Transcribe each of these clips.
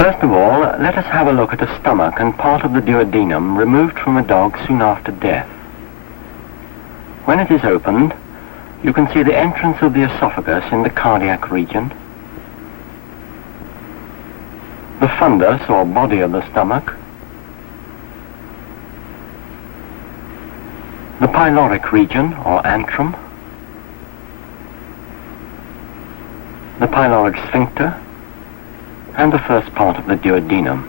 First of all, let us have a look at a stomach and part of the duodenum removed from a dog soon after death. When it is opened, you can see the entrance of the esophagus in the cardiac region, the fundus or body of the stomach, the pyloric region or antrum, the pyloric sphincter, and the first part of the duodenum.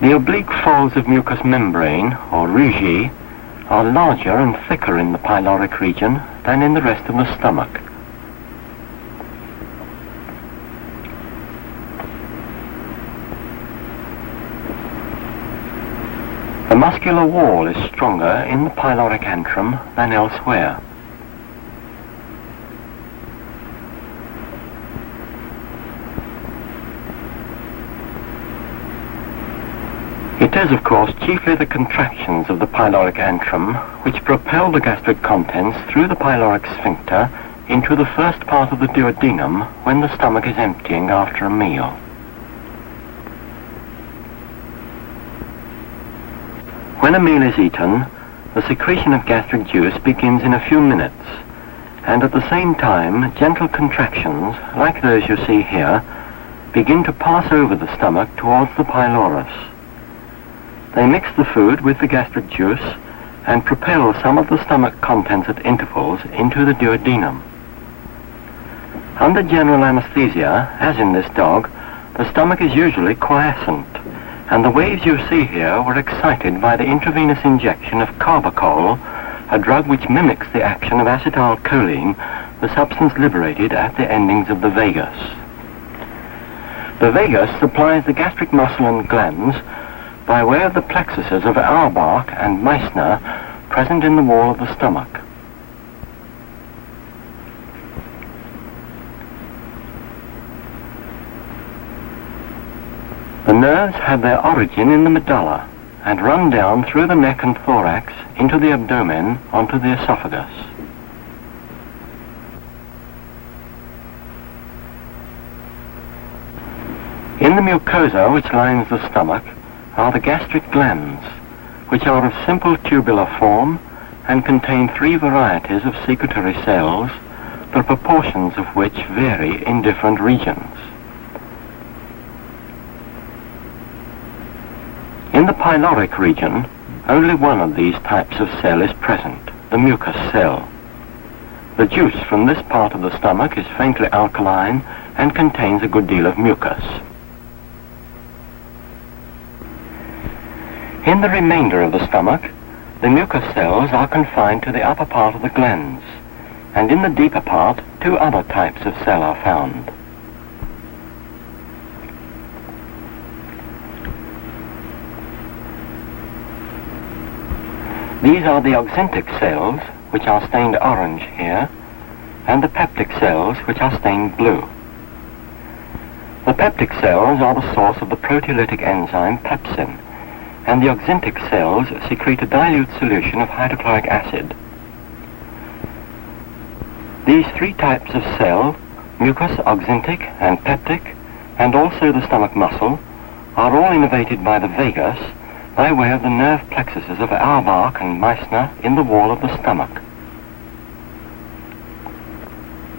The oblique folds of mucous membrane, or rugae, are larger and thicker in the pyloric region than in the rest of the stomach. The muscular wall is stronger in the pyloric antrum than elsewhere. It is, of course, chiefly the contractions of the pyloric antrum which propel the gastric contents through the pyloric sphincter into the first part of the duodenum when the stomach is emptying after a meal. When a meal is eaten, the secretion of gastric juice begins in a few minutes, and at the same time, gentle contractions, like those you see here, begin to pass over the stomach towards the pylorus. They mix the food with the gastric juice and propel some of the stomach contents at intervals into the duodenum. Under general anesthesia, as in this dog, the stomach is usually quiescent, and the waves you see here were excited by the intravenous injection of carbachol, a drug which mimics the action of acetylcholine, the substance liberated at the endings of the vagus. The vagus supplies the gastric muscle and glands by way of the plexuses of Auerbach and Meissner present in the wall of the stomach. The nerves have their origin in the medulla and run down through the neck and thorax into the abdomen onto the esophagus. In the mucosa which lines the stomach are the gastric glands, which are of simple tubular form and contain 3 varieties of secretory cells, the proportions of which vary in different regions. In the pyloric region, only one of these types of cell is present, the mucus cell. The juice from this part of the stomach is faintly alkaline and contains a good deal of mucus. In the remainder of the stomach, the mucous cells are confined to the upper part of the glands, and in the deeper part, 2 other types of cell are found. These are the oxyntic cells, which are stained orange here, and the peptic cells, which are stained blue. The peptic cells are the source of the proteolytic enzyme pepsin, and the oxyntic cells secrete a dilute solution of hydrochloric acid. These 3 types of cell, mucus, oxyntic, and peptic, and also the stomach muscle, are all innervated by the vagus by way of the nerve plexuses of Auerbach and Meissner in the wall of the stomach.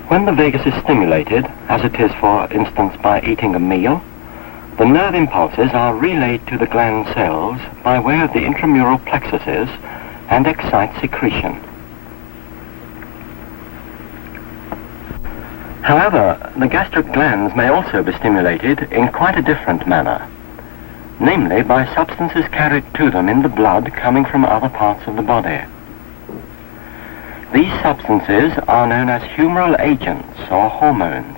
When the vagus is stimulated, as it is for instance by eating a meal, the nerve impulses are relayed to the gland cells by way of the intramural plexuses and excite secretion. However, the gastric glands may also be stimulated in quite a different manner, namely by substances carried to them in the blood coming from other parts of the body. These substances are known as humoral agents or hormones,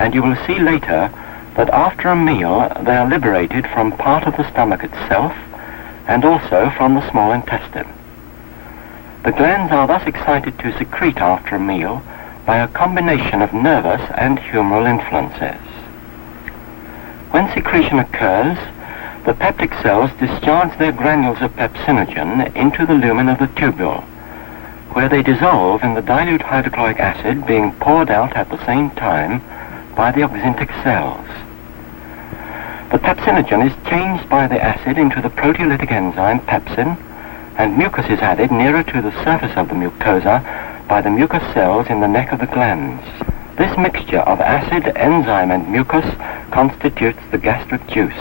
and you will see later that after a meal they are liberated from part of the stomach itself and also from the small intestine. The glands are thus excited to secrete after a meal by a combination of nervous and humoral influences. When secretion occurs, the peptic cells discharge their granules of pepsinogen into the lumen of the tubule, where they dissolve in the dilute hydrochloric acid being poured out at the same time by the oxyntic cells. The pepsinogen is changed by the acid into the proteolytic enzyme pepsin, and mucus is added nearer to the surface of the mucosa by the mucus cells in the neck of the glands. This mixture of acid, enzyme, and mucus constitutes the gastric juice.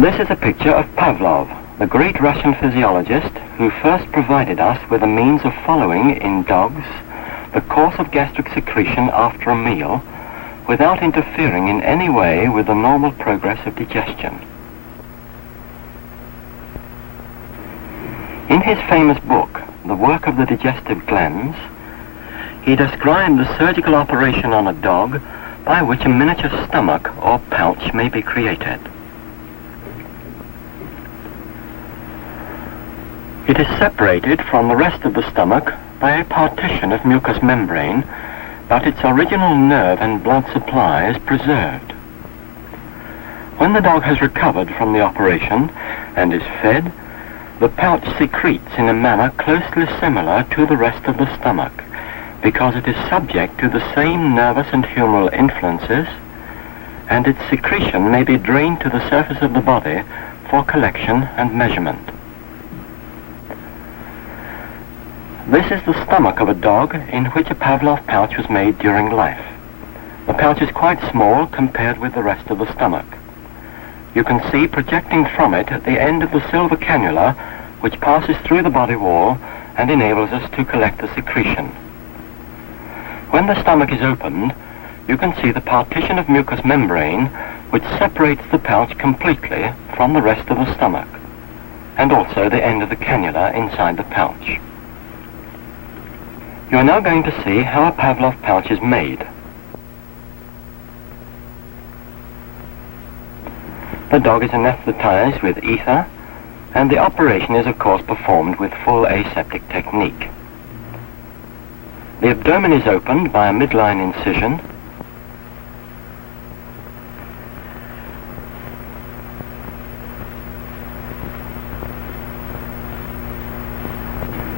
This is a picture of Pavlov, the great Russian physiologist who first provided us with a means of following, in dogs, the course of gastric secretion after a meal without interfering in any way with the normal progress of digestion. In his famous book, The Work of the Digestive Glands, he described the surgical operation on a dog by which a miniature stomach or pouch may be created. It is separated from the rest of the stomach by a partition of mucous membrane, but its original nerve and blood supply is preserved. When the dog has recovered from the operation and is fed, the pouch secretes in a manner closely similar to the rest of the stomach, because it is subject to the same nervous and humoral influences, and its secretion may be drained to the surface of the body for collection and measurement. This is the stomach of a dog in which a Pavlov pouch was made during life. The pouch is quite small compared with the rest of the stomach. You can see projecting from it at the end of the silver cannula, which passes through the body wall and enables us to collect the secretion. When the stomach is opened, you can see the partition of mucous membrane which separates the pouch completely from the rest of the stomach, and also the end of the cannula inside the pouch. You are now going to see how a Pavlov pouch is made. The dog is anesthetized with ether, and the operation is of course performed with full aseptic technique. The abdomen is opened by a midline incision,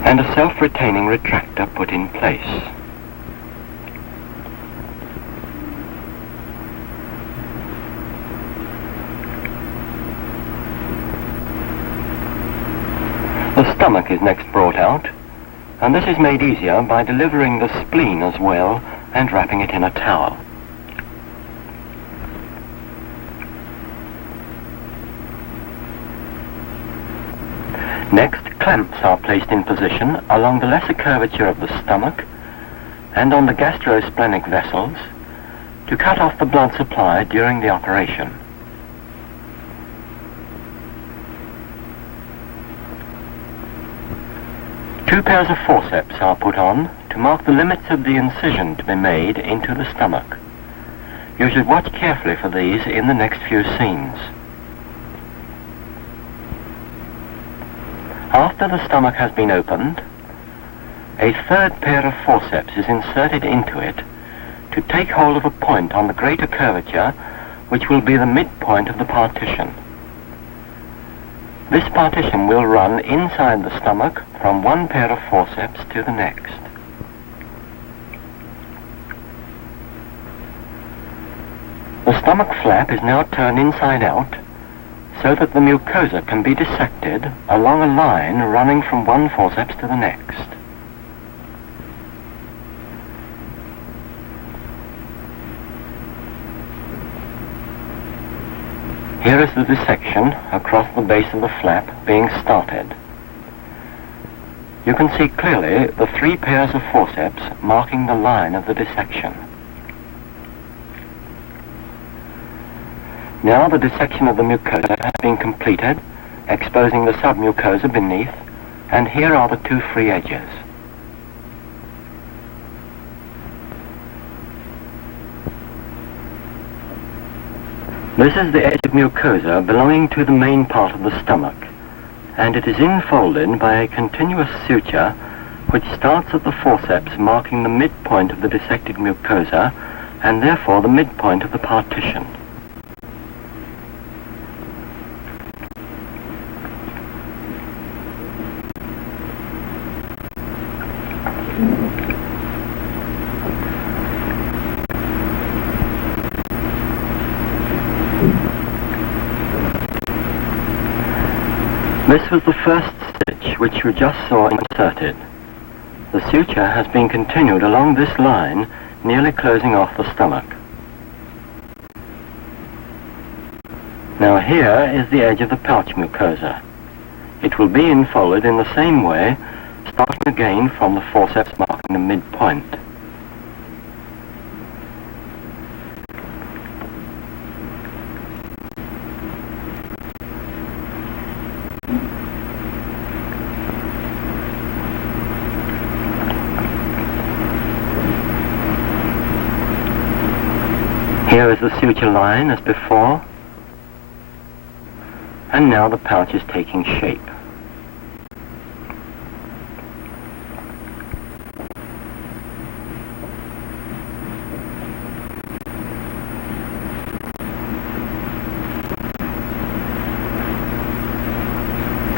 and a self-retaining retractor put in place. The stomach is next brought out, and this is made easier by delivering the spleen as well and wrapping it in a towel. Next, clamps are placed in position along the lesser curvature of the stomach and on the gastrosplenic vessels to cut off the blood supply during the operation. Two pairs of forceps are put on to mark the limits of the incision to be made into the stomach. You should watch carefully for these in the next few scenes. After the stomach has been opened, a third pair of forceps is inserted into it to take hold of a point on the greater curvature, which will be the midpoint of the partition. This partition will run inside the stomach from one pair of forceps to the next. The stomach flap is now turned inside out so that the mucosa can be dissected along a line running from one forceps to the next. Here is the dissection across the base of the flap being started. You can see clearly the three pairs of forceps marking the line of the dissection. Now the dissection of the mucosa has been completed, exposing the submucosa beneath, and here are the two free edges. This is the edge of mucosa belonging to the main part of the stomach, and it is infolded by a continuous suture which starts at the forceps marking the midpoint of the dissected mucosa and therefore the midpoint of the partition. This was the first stitch which you just saw inserted. The suture has been continued along this line, nearly closing off the stomach. Now here is the edge of the pouch mucosa. It will be infolded in the same way, starting again from the forceps marking the midpoint. Here is the suture line as before, and now the pouch is taking shape.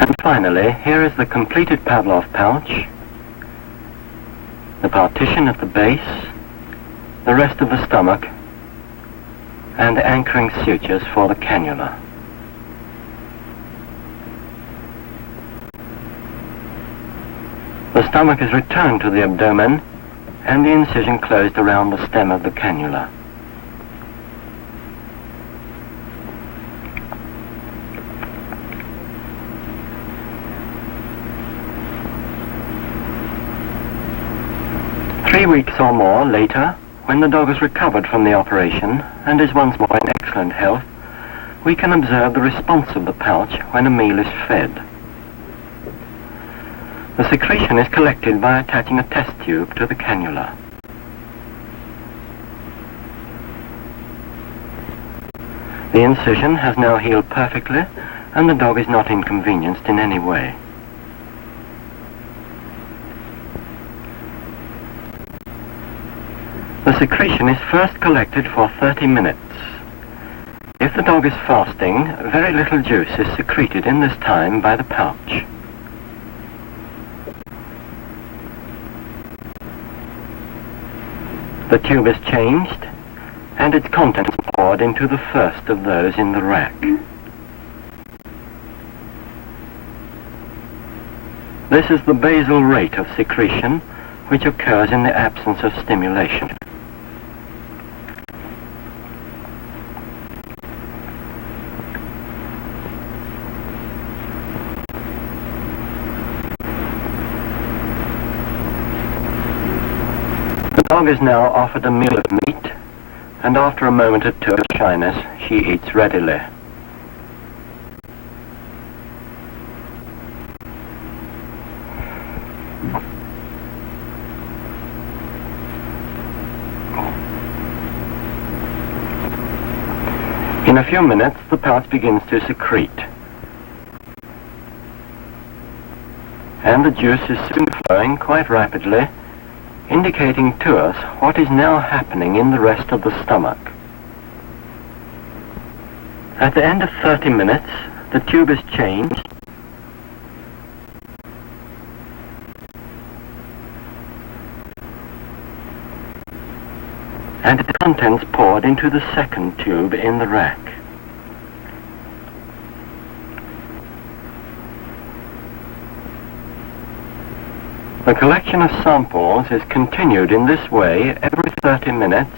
And finally, here is the completed Pavlov pouch, the partition at the base, the rest of the stomach, and anchoring sutures for the cannula. The stomach is returned to the abdomen and the incision closed around the stem of the cannula. Three weeks or more later, when the dog has recovered from the operation and is once more in excellent health, we can observe the response of the pouch when a meal is fed. The secretion is collected by attaching a test tube to the cannula. The incision has now healed perfectly and the dog is not inconvenienced in any way. The secretion is first collected for 30 minutes. If the dog is fasting, very little juice is secreted in this time by the pouch. The tube is changed and its contents poured into the first of those in the rack. This is the basal rate of secretion, which occurs in the absence of stimulation. The dog is now offered a meal of meat, and after a moment or two of shyness, she eats readily. In a few minutes, the pouch begins to secrete, and the juice is soon flowing quite rapidly, indicating to us what is now happening in the rest of the stomach. At the end of 30 minutes, the tube is changed, and its contents poured into the second tube in the rack. The collection of samples is continued in this way every 30 minutes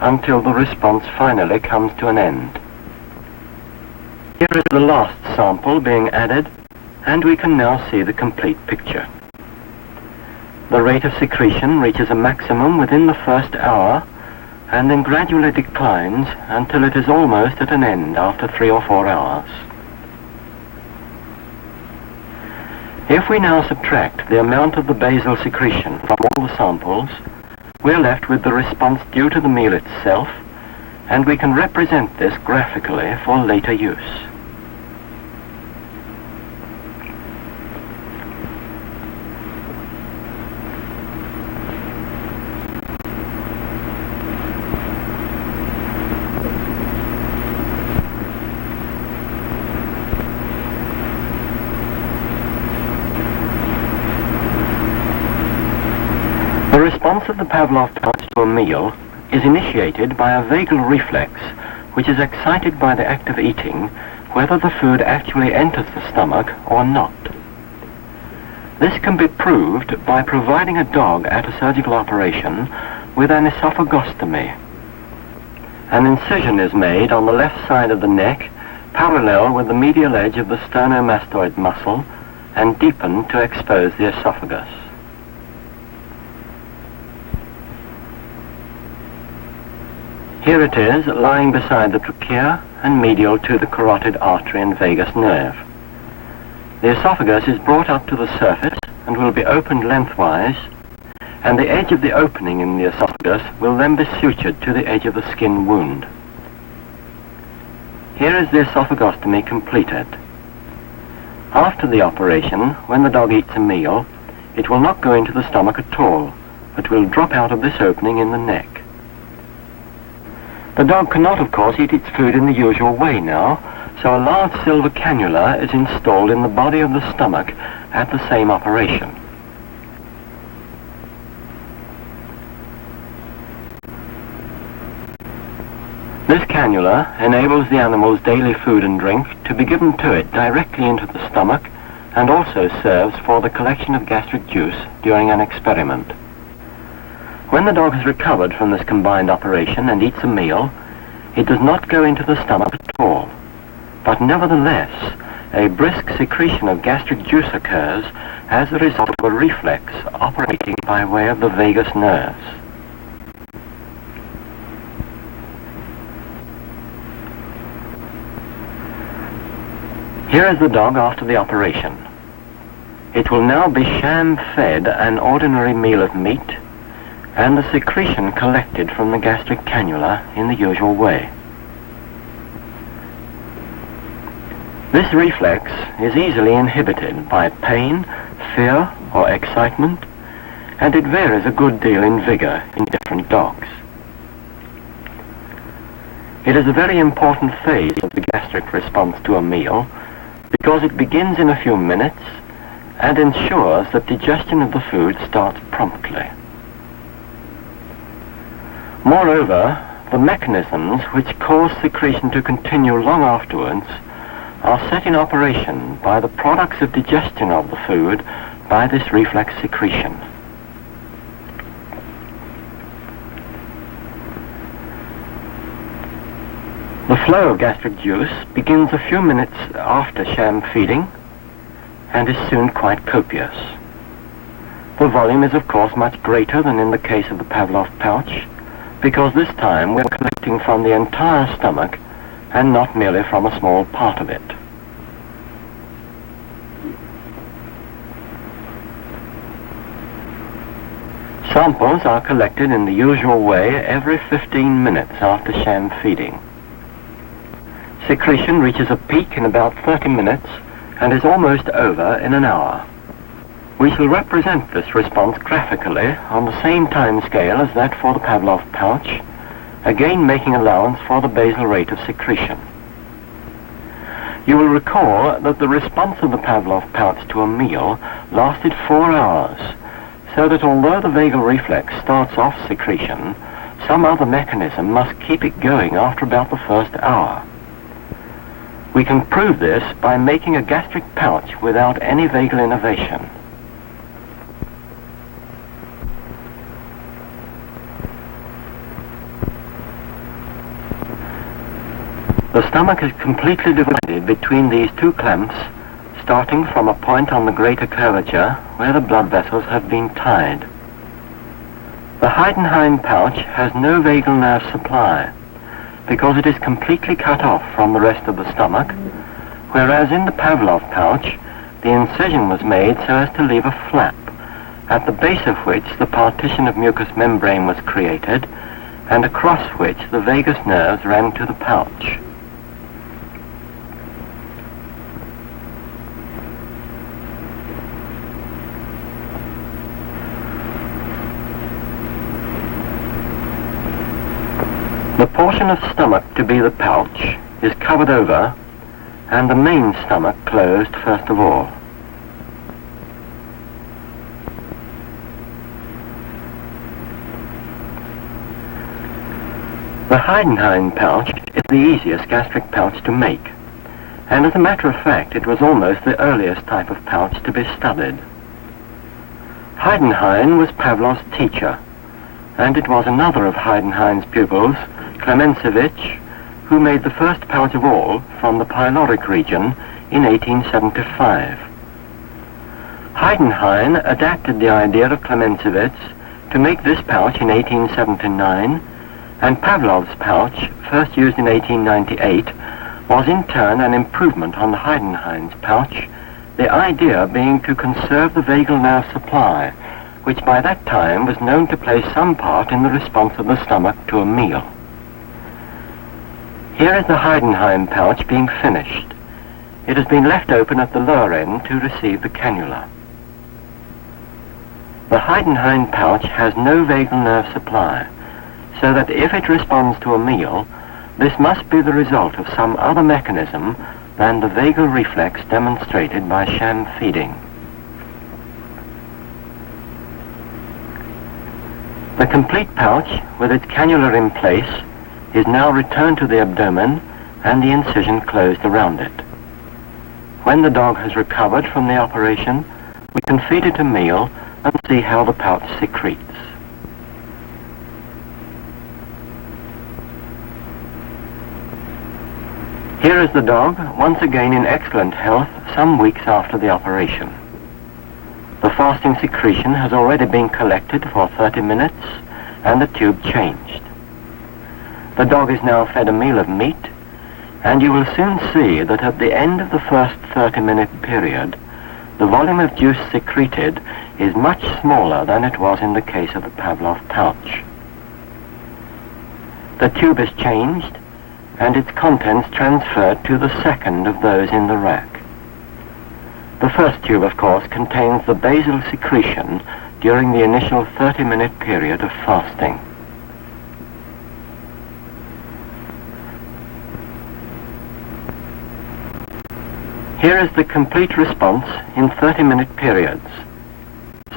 until the response finally comes to an end. Here is the last sample being added, and we can now see the complete picture. The rate of secretion reaches a maximum within the first hour and then gradually declines until it is almost at an end after 3 or 4 hours. If we now subtract the amount of the basal secretion from all the samples, we are left with the response due to the meal itself, and we can represent this graphically for later use. response of the Pavlov pouch to a meal is initiated by a vagal reflex, which is excited by the act of eating, whether the food actually enters the stomach or not. This can be proved by providing a dog at a surgical operation with an esophagostomy. An incision is made on the left side of the neck, parallel with the medial edge of the sternomastoid muscle, and deepened to expose the esophagus. Here it is, lying beside the trachea and medial to the carotid artery and vagus nerve. The esophagus is brought up to the surface and will be opened lengthwise, and the edge of the opening in the esophagus will then be sutured to the edge of the skin wound. Here is the esophagostomy completed. After the operation, when the dog eats a meal, it will not go into the stomach at all, but will drop out of this opening in the neck. The dog cannot, of course, eat its food in the usual way now, so a large silver cannula is installed in the body of the stomach at the same operation. This cannula enables the animal's daily food and drink to be given to it directly into the stomach, and also serves for the collection of gastric juice during an experiment. When the dog has recovered from this combined operation and eats a meal, it does not go into the stomach at all. But nevertheless, a brisk secretion of gastric juice occurs as a result of a reflex operating by way of the vagus nerves. Here is the dog after the operation. It will now be sham-fed an ordinary meal of meat, and the secretion collected from the gastric cannula in the usual way. This reflex is easily inhibited by pain, fear, or excitement, and it varies a good deal in vigor in different dogs. It is a very important phase of the gastric response to a meal because it begins in a few minutes and ensures that digestion of the food starts promptly. Moreover, the mechanisms which cause secretion to continue long afterwards are set in operation by the products of digestion of the food by this reflex secretion. The flow of gastric juice begins a few minutes after sham feeding and is soon quite copious. The volume is of course much greater than in the case of the Pavlov pouch, because this time we're collecting from the entire stomach and not merely from a small part of it. Samples are collected in the usual way every 15 minutes after sham feeding. Secretion reaches a peak in about 30 minutes and is almost over in an hour. We shall represent this response graphically on the same time scale as that for the Pavlov pouch, again making allowance for the basal rate of secretion. You will recall that the response of the Pavlov pouch to a meal lasted 4 hours, so that although the vagal reflex starts off secretion, some other mechanism must keep it going after about the first hour. We can prove this by making a gastric pouch without any vagal innervation. The stomach is completely divided between these two clamps, starting from a point on the greater curvature where the blood vessels have been tied. The Heidenheim pouch has no vagal nerve supply because it is completely cut off from the rest of the stomach, whereas in the Pavlov pouch the incision was made so as to leave a flap, at the base of which the partition of mucous membrane was created, and across which the vagus nerves ran to the pouch. The portion of stomach to be the pouch is covered over and the main stomach closed first of all. The Heidenhain pouch is the easiest gastric pouch to make, and as a matter of fact it was almost the earliest type of pouch to be studied. Heidenhain was Pavlov's teacher, and it was another of Heidenhain's pupils, Clemensevich, who made the first pouch of all from the pyloric region in 1875. Heidenhain adapted the idea of Clemensevich to make this pouch in 1879, and Pavlov's pouch, first used in 1898, was in turn an improvement on Heidenhain's pouch, the idea being to conserve the vagal nerve supply, which by that time was known to play some part in the response of the stomach to a meal. Here is the Heidenhain pouch being finished. It has been left open at the lower end to receive the cannula. The Heidenhain pouch has no vagal nerve supply, so that if it responds to a meal, this must be the result of some other mechanism than the vagal reflex demonstrated by sham feeding. The complete pouch, with its cannula in place, is now returned to the abdomen and the incision closed around it. When the dog has recovered from the operation, we can feed it a meal and see how the pouch secretes. Here is the dog, once again in excellent health, some weeks after the operation. The fasting secretion has already been collected for 30 minutes and the tube changed. The dog is now fed a meal of meat, and you will soon see that at the end of the first 30-minute period, the volume of juice secreted is much smaller than it was in the case of the Pavlov pouch. The tube is changed, and its contents transferred to the second of those in the rack. The first tube, of course, contains the basal secretion during the initial 30-minute period of fasting. Here is the complete response in 30-minute periods.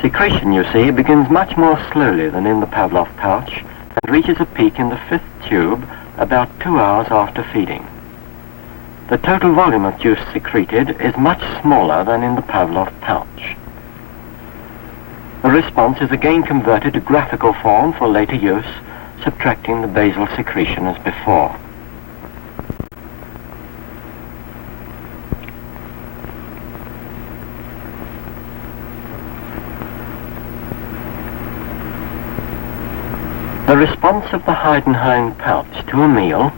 Secretion, you see, begins much more slowly than in the Pavlov pouch and reaches a peak in the fifth tube about 2 hours after feeding. The total volume of juice secreted is much smaller than in the Pavlov pouch. The response is again converted to graphical form for later use, subtracting the basal secretion as before. The response of the Heidenhain pouch to a meal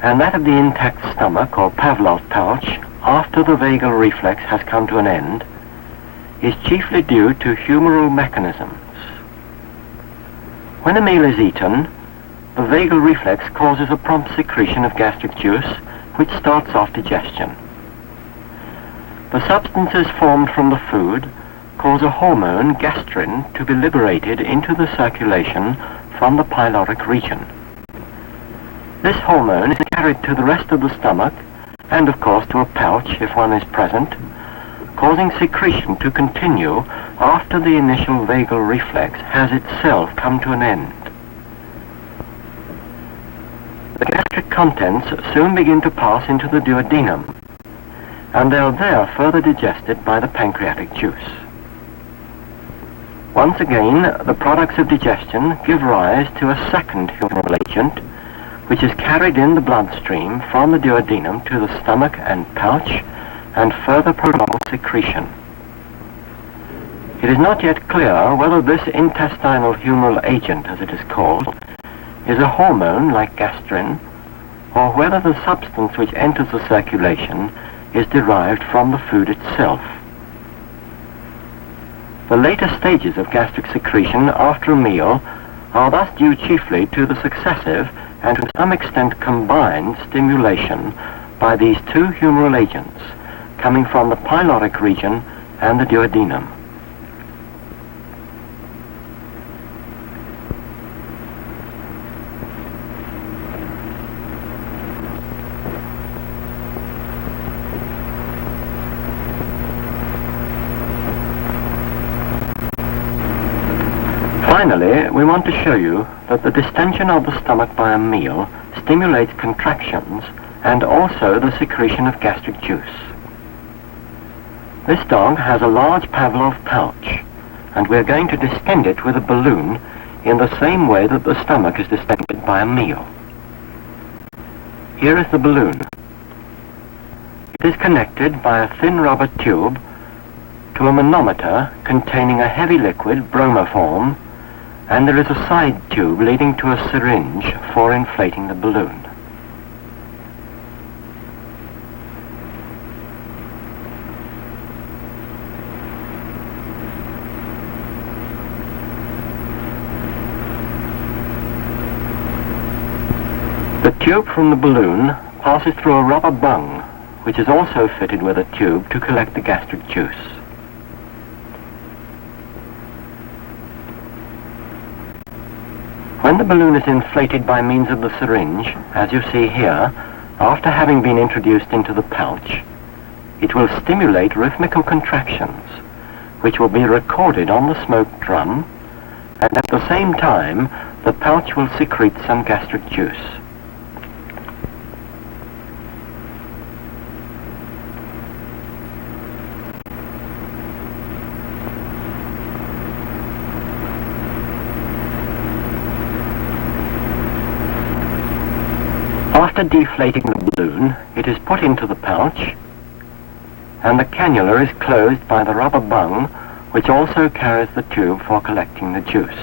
and that of the intact stomach or Pavlov pouch after the vagal reflex has come to an end is chiefly due to humoral mechanisms. When a meal is eaten, the vagal reflex causes a prompt secretion of gastric juice which starts off digestion. The substances formed from the food cause a hormone, gastrin, to be liberated into the circulation from the pyloric region. This hormone is carried to the rest of the stomach and of course to a pouch if one is present, causing secretion to continue after the initial vagal reflex has itself come to an end. The gastric contents soon begin to pass into the duodenum, and they are there further digested by the pancreatic juice. Once again, the products of digestion give rise to a second humoral agent, which is carried in the bloodstream from the duodenum to the stomach and pouch, and further prolongs secretion. It is not yet clear whether this intestinal humoral agent, as it is called, is a hormone like gastrin, or whether the substance which enters the circulation is derived from the food itself. The later stages of gastric secretion after a meal are thus due chiefly to the successive and to some extent combined stimulation by these two humoral agents coming from the pyloric region and the duodenum. Finally, we want to show you that the distension of the stomach by a meal stimulates contractions and also the secretion of gastric juice. This dog has a large Pavlov pouch, and we're going to distend it with a balloon in the same way that the stomach is distended by a meal. Here is the balloon. It is connected by a thin rubber tube to a manometer containing a heavy liquid, bromoform, and there is a side tube leading to a syringe for inflating the balloon. The tube from the balloon passes through a rubber bung, which is also fitted with a tube to collect the gastric juice. When the balloon is inflated by means of the syringe, as you see here, after having been introduced into the pouch, it will stimulate rhythmical contractions, which will be recorded on the smoke drum, and at the same time, the pouch will secrete some gastric juice. After deflating the balloon, it is put into the pouch, and the cannula is closed by the rubber bung, which also carries the tube for collecting the juice.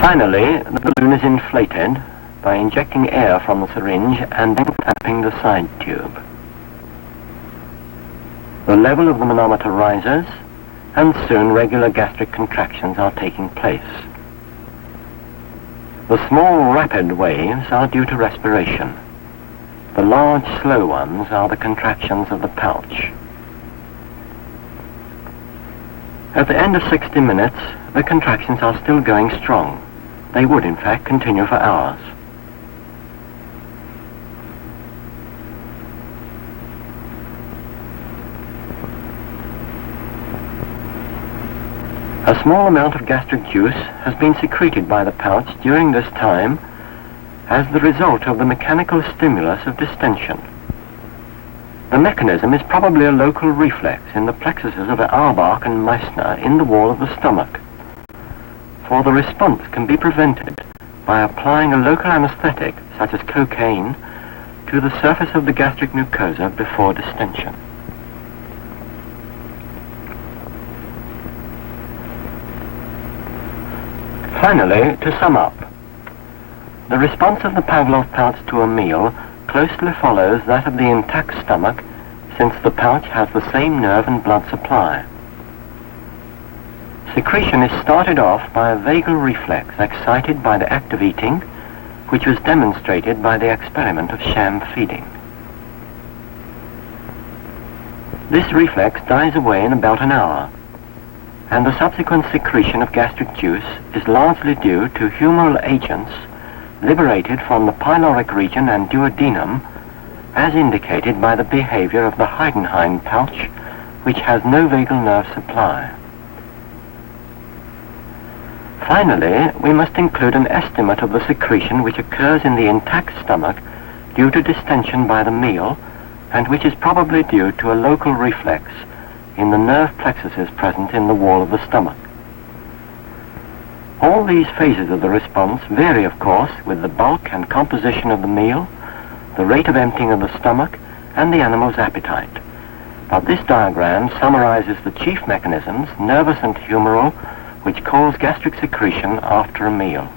Finally, the balloon is inflated by injecting air from the syringe and then tapping the side tube. The level of the manometer rises, and soon regular gastric contractions are taking place. The small rapid waves are due to respiration. The large slow ones are the contractions of the pouch. At the end of 60 minutes, the contractions are still going strong. They would, in fact, continue for hours. A small amount of gastric juice has been secreted by the pouch during this time as the result of the mechanical stimulus of distension. The mechanism is probably a local reflex in the plexuses of Auerbach and Meissner in the wall of the stomach, for the response can be prevented by applying a local anesthetic, such as cocaine, to the surface of the gastric mucosa before distension. Finally, to sum up, the response of the Pavlov pouch to a meal closely follows that of the intact stomach, since the pouch has the same nerve and blood supply. Secretion is started off by a vagal reflex excited by the act of eating, which was demonstrated by the experiment of sham feeding. This reflex dies away in about an hour, and the subsequent secretion of gastric juice is largely due to humoral agents liberated from the pyloric region and duodenum, as indicated by the behavior of the Heidenhain pouch, which has no vagal nerve supply. Finally, we must include an estimate of the secretion which occurs in the intact stomach due to distension by the meal, and which is probably due to a local reflex in the nerve plexuses present in the wall of the stomach. All these phases of the response vary, of course, with the bulk and composition of the meal, the rate of emptying of the stomach, and the animal's appetite. But this diagram summarizes the chief mechanisms, nervous and humoral, which cause gastric secretion after a meal.